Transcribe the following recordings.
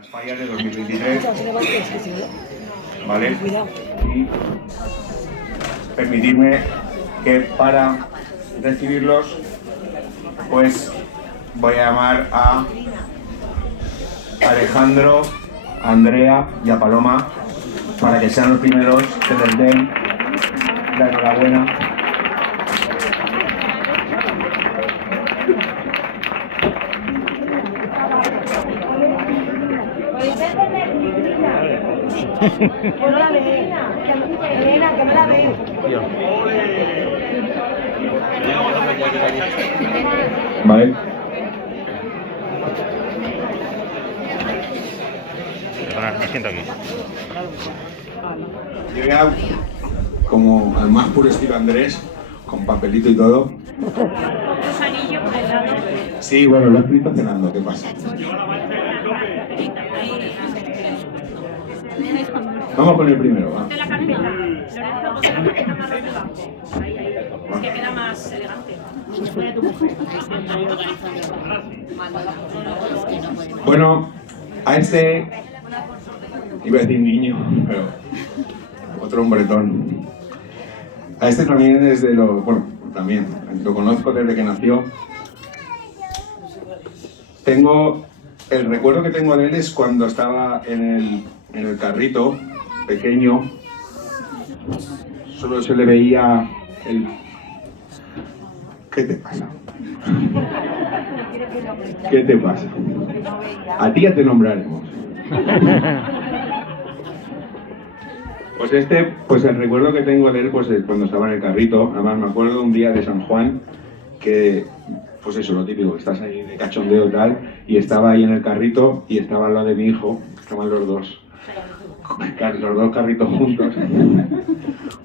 Las fallas de 2023, ¿vale? Y permitidme que para recibirlos, pues voy a llamar a Alejandro, a Andrea y a Paloma para que sean los primeros que les den la enhorabuena. Que no la ve, Elena, que no la ve. Vale. Me siento aquí. Yo ya, como al más puro estilo Andrés, con papelito y todo. Sí, bueno, lo he escrito cenando, ¿qué pasa? Vamos con el primero, va. De la carpeta. Lorenzo, ponte la carpeta más arriba. Es que queda más elegante. Bueno, a este, iba a decir niño, pero otro hombretón. A este también es de lo, bueno, también, lo conozco desde que nació. El recuerdo que tengo de él es cuando estaba en el carrito, pequeño, solo se le veía el... ¿Qué te pasa? ¿Qué te pasa? A ti ya te nombraremos. Pues el recuerdo que tengo de él, pues es cuando estaba en el carrito. Además me acuerdo un día de San Juan, que, pues eso, lo típico, que estás ahí de cachondeo y tal, y estaba ahí en el carrito, y estaba al lado de mi hijo, estaban los dos carritos juntos,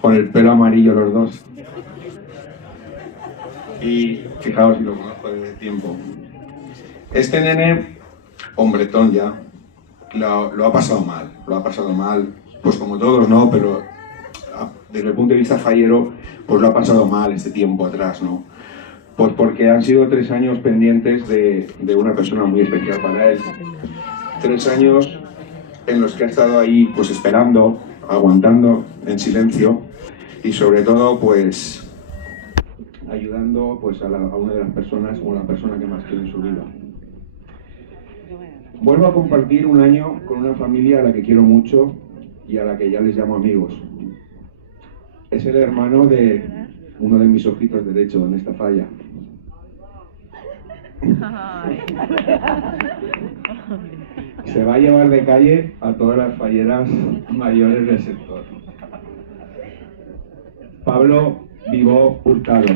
con el pelo amarillo los dos. Y fijaos si lo conozco desde tiempo. Este nene, hombretón ya, lo ha pasado mal, pues como todos, ¿no? Pero desde el punto de vista fallero, pues lo ha pasado mal este tiempo atrás, ¿no? Pues porque han sido 3 años pendientes de una persona muy especial para él. 3 años en los que ha estado ahí, pues esperando, aguantando en silencio y sobre todo, pues ayudando pues a una de las personas o a la persona que más quiere en su vida. Vuelvo a compartir un año con una familia a la que quiero mucho y a la que ya les llamo amigos. Es el hermano de uno de mis ojitos derecho en esta falla. Se va a llevar de calle a todas las falleras mayores del sector. Pablo Vivó Hurtado.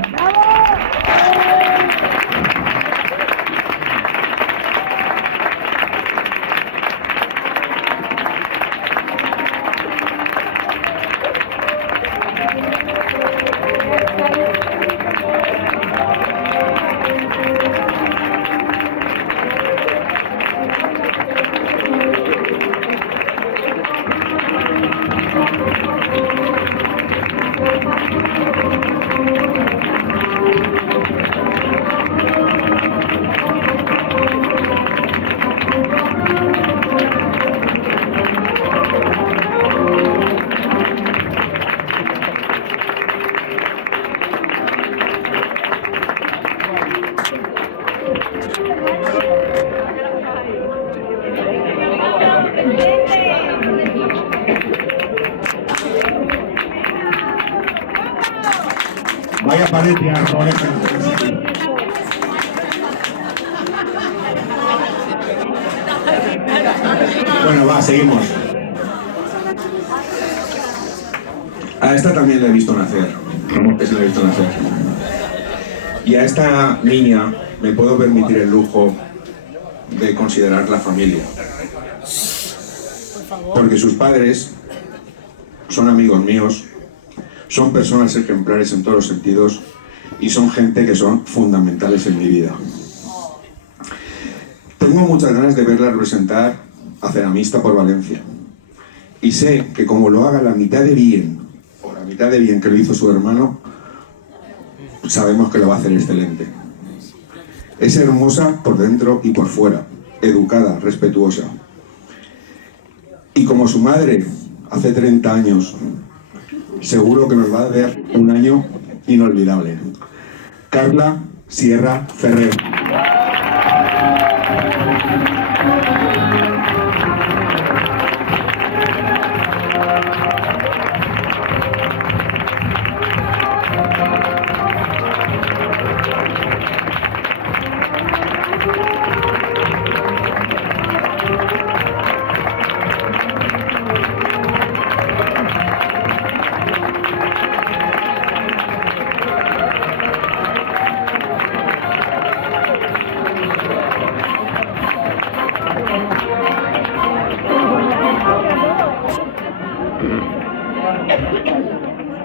Vaya paletia, por ejemplo. Bueno, va, seguimos. A esta también la he visto nacer. ¿Cómo que se la he visto nacer? Y a esta niña me puedo permitir el lujo de considerarla familia. Porque sus padres son amigos míos, son personas ejemplares en todos los sentidos y son gente que son fundamentales en mi vida. Tengo muchas ganas de verla representar a Ceramista por Valencia. Y sé que como lo haga la mitad de bien, o la mitad de bien que lo hizo su hermano, sabemos que lo va a hacer excelente. Es hermosa por dentro y por fuera, educada, respetuosa. Y como su madre hace 30 años, seguro que nos va a dar un año inolvidable. Carla Sierra Ferrer.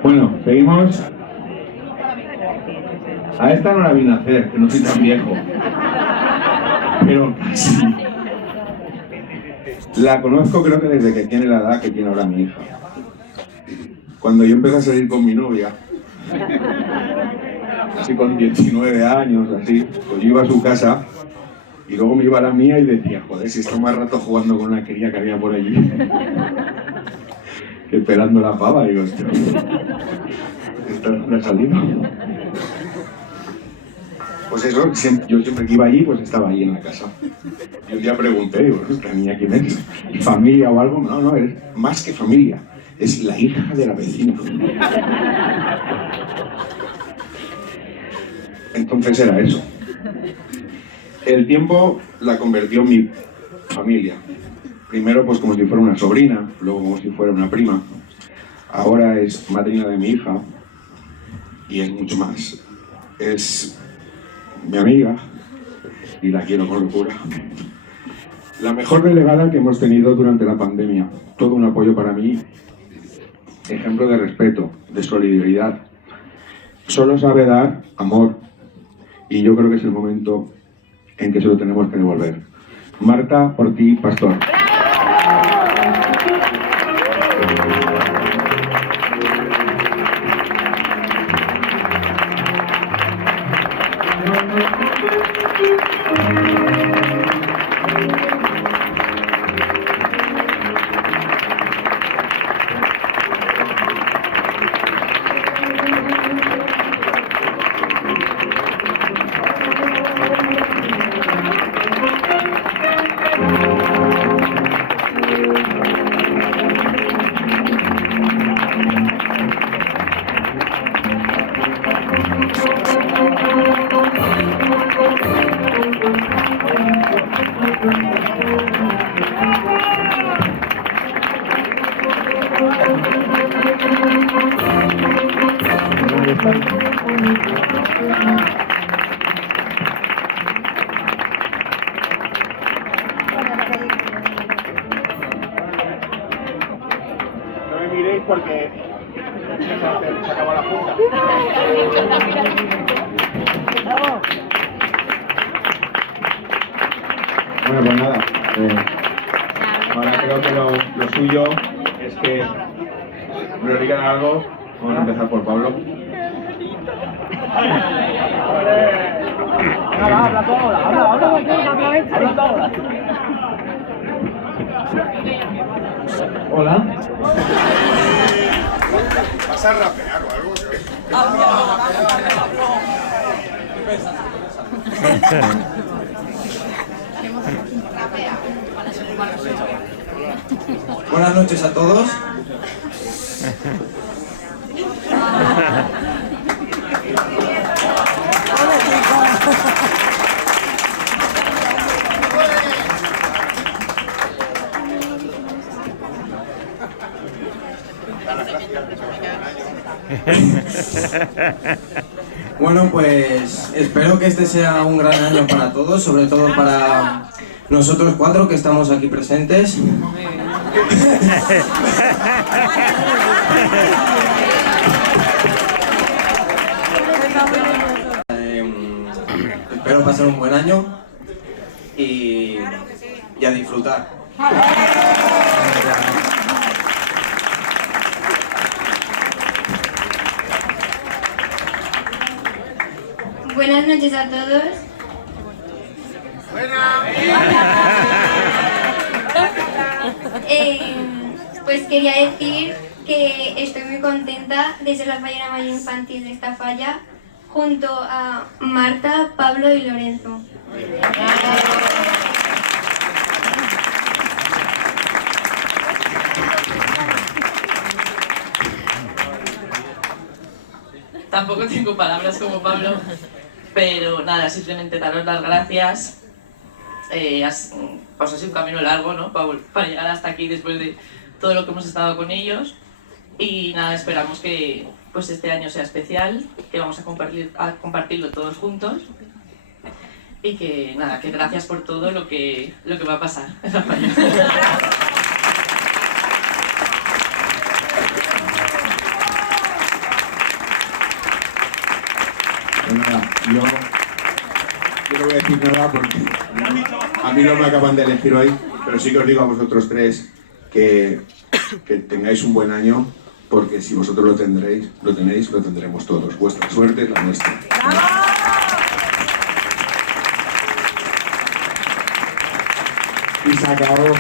Bueno, seguimos. A esta no la vine a hacer, que no soy tan viejo. Pero casi. La conozco creo que desde que tiene la edad que tiene ahora mi hija. Cuando yo empecé a salir con mi novia, así con 19 años, así, pues yo iba a su casa y luego me iba a la mía y decía, joder, si estoy más rato jugando con una cría que había por allí. Que pelando la pava, digo, hostia, esta no ha salido. Pues eso, yo siempre que iba allí, pues estaba allí en la casa. Y un día pregunté, digo, ¿esta niña quién es? ¿Familia o algo? No, no, es más que familia, es la hija de la vecina. Entonces era eso. El tiempo la convirtió en mi familia. Primero pues como si fuera una sobrina, luego como si fuera una prima. Ahora es madrina de mi hija y es mucho más. Es mi amiga y la quiero con locura. La mejor delegada que hemos tenido durante la pandemia. Todo un apoyo para mí. Ejemplo de respeto, de solidaridad. Solo sabe dar amor y yo creo que es el momento en que se lo tenemos que devolver. Marta Ortiz Pastor. No me miréis porque se acabó la junta. Bueno, pues nada. Ahora creo que lo suyo es que me digan algo. Vamos a empezar por Pablo. Habla toda. Hola. ¿Vas a rapear o algo? Buenas noches a todos. Bueno, pues espero que este sea un gran año para todos, sobre todo para nosotros cuatro que estamos aquí presentes. Espero pasar un buen año y a disfrutar. Buenas noches a todos. Pues quería decir que estoy muy contenta de ser la fallera mayor infantil de esta falla, junto a Marta, Pablo y Lorenzo. Tampoco tengo palabras como Pablo, pero nada, simplemente daros las gracias. Pues ha sido un camino largo, ¿no? Para llegar hasta aquí después de todo lo que hemos estado con ellos. Y nada, esperamos que pues este año sea especial, que vamos a compartirlo todos juntos. Y que nada, que gracias por todo lo que va a pasar en la falla. Yo no voy a decir nada porque a mí no me acaban de elegir hoy, pero sí que os digo a vosotros tres que tengáis un buen año, porque si vosotros lo tenéis, lo tendremos todos. Vuestra suerte es la nuestra. Y se acabó.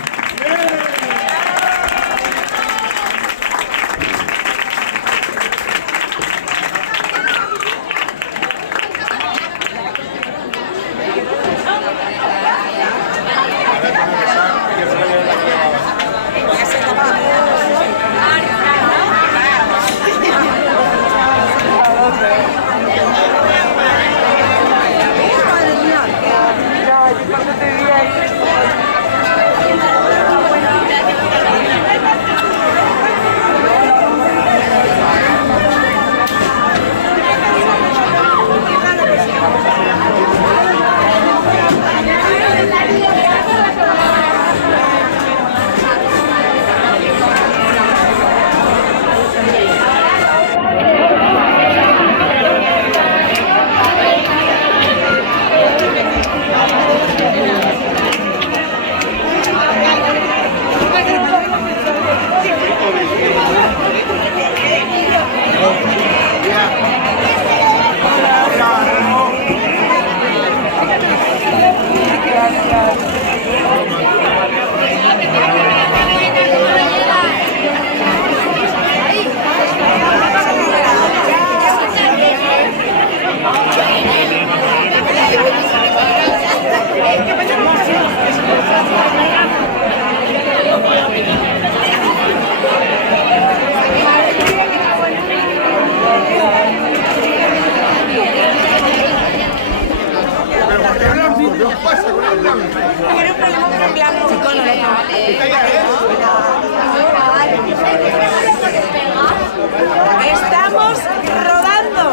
Estamos rodando.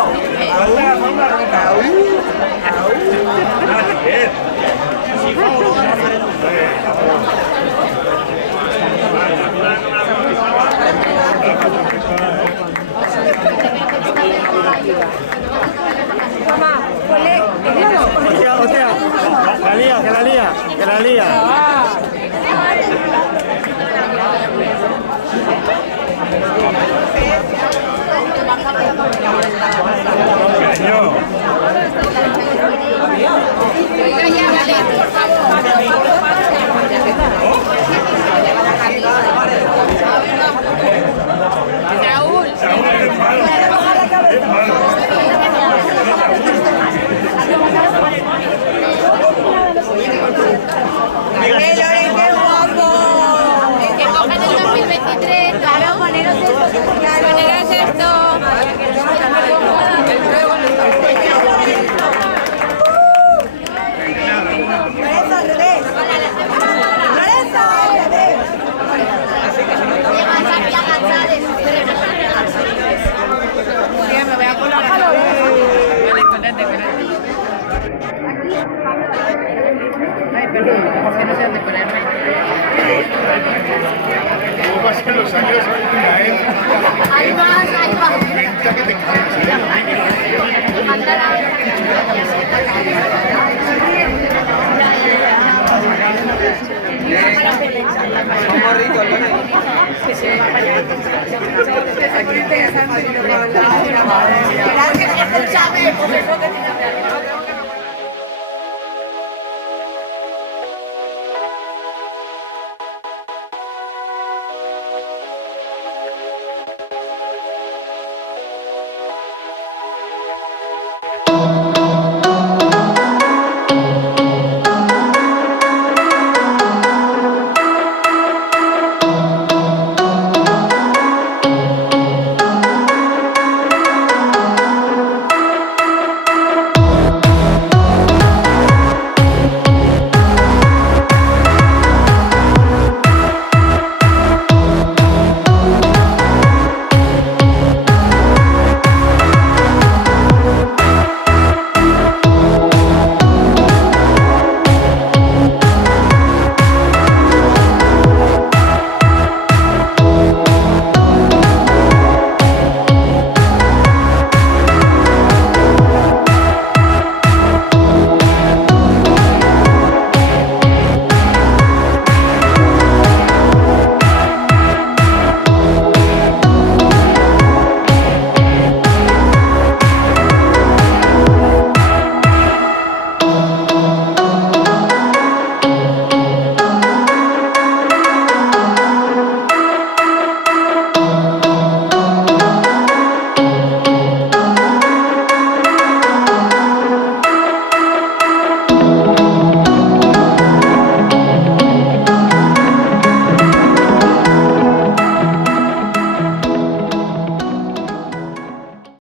Mamá, ponle. Hostia, que la lía. ¿Cómo pasan los años? Hay más. Que te Somos ricos, Gracias, escúchame, profesor, que tiene